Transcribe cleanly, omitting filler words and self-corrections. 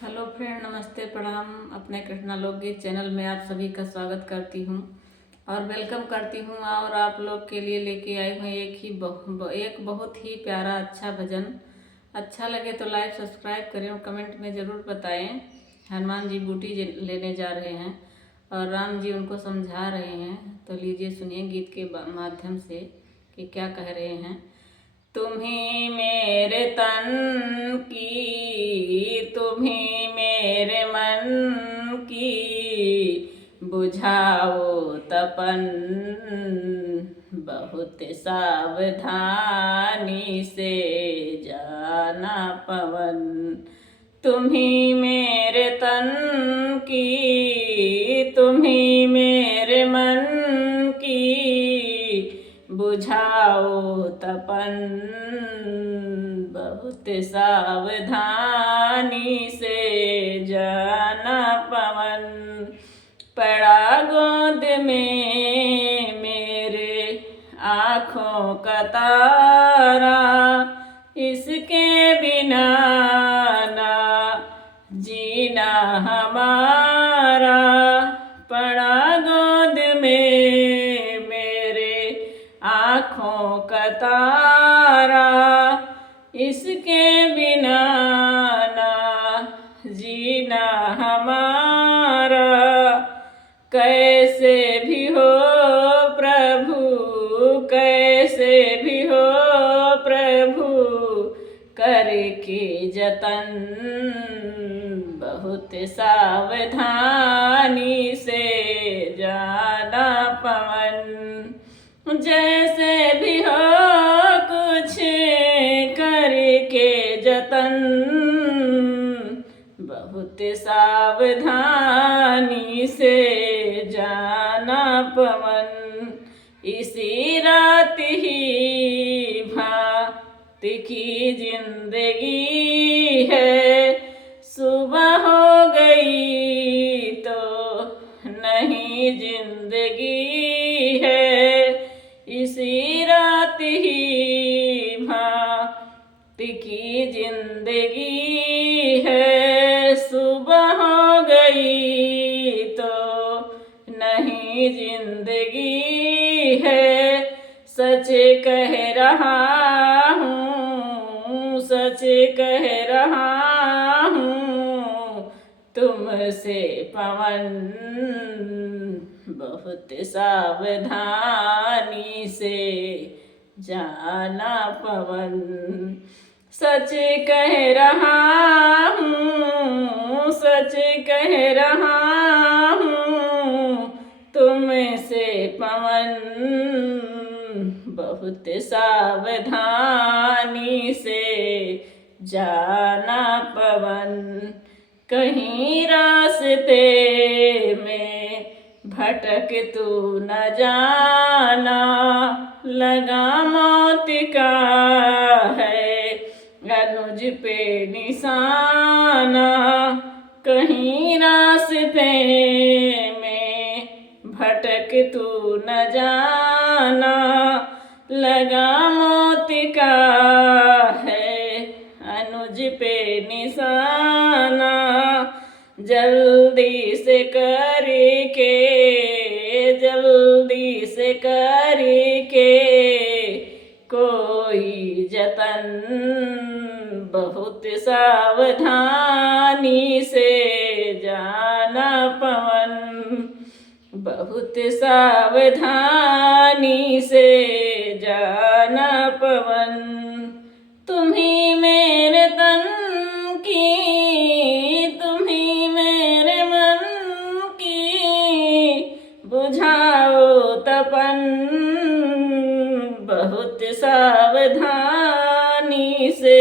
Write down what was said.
Hello friend, नमस्ते, प्रणाम। अपने कृष्णा लोकगीत चैनल में आप सभी का स्वागत करती हूँ और वेलकम करती हूँ। और आप लोग के लिए लेके आई हूँ एक बहुत ही प्यारा अच्छा भजन। अच्छा लगे तो लाइक सब्सक्राइब करें और कमेंट में ज़रूर बताएं। हनुमान जी बूटी लेने जा रहे हैं और राम जी उनको समझा रहे हैं। तो लीजिए सुनिए गीत के माध्यम से कि क्या कह रहे हैं। तुम्ही मेरे तन की, तुम्ही मेरे मन की, बुझाओ तपन, बहुत सावधानी से जाना पवन। तुम्ही मेरे तन की, तुम्ही मेरे मन की, बुझाओ तपन, बहुत सावधानी से जाना पवन। पड़ा गोद में मेरे आँखों का तारा, इसके बिना ना जीना हमारा। पड़ा गोद में मेरे आँखों का तारा, इसके बिना ना जीना हमारा। कैसे भी हो प्रभु, कैसे भी हो प्रभु, करके जतन, बहुत सावधानी से जाना पवन। जैसे भी हो कुछ करके जतन, बहुत सावधानी से जाना पवन। इसी रात ही भांति की जिंदगी है, सुबह हो गई तो नहीं जिंदगी है। इसी रात ही भांति की जिंदगी है, सुबह हो गई तो नहीं जिंदगी है। सच कह रहा हूँ, सच कह रहा हूँ तुमसे पवन, बहुत सावधानी से जाना पवन। सच कह रहा हूँ, सच कह रहा हूँ तुमसे पवन, बहुत सावधानी से जाना पवन। कहीं रास्ते में भटक तू न जाना, लगा मौत का है अनुज पे निशाना। कहीं रास्ते में भटक तू न जाना, लगा मौत का है अनुज पे निशाना। जल्दी से करके, जल्दी से करके कोई जतन, बहुत सावधानी से जाना पवन, बहुत सावधानी से जाना पवन। तुम्ही मेरे तन की, तुम्ही मेरे मन की, बुझाओ तपन, बहुत सावधानी से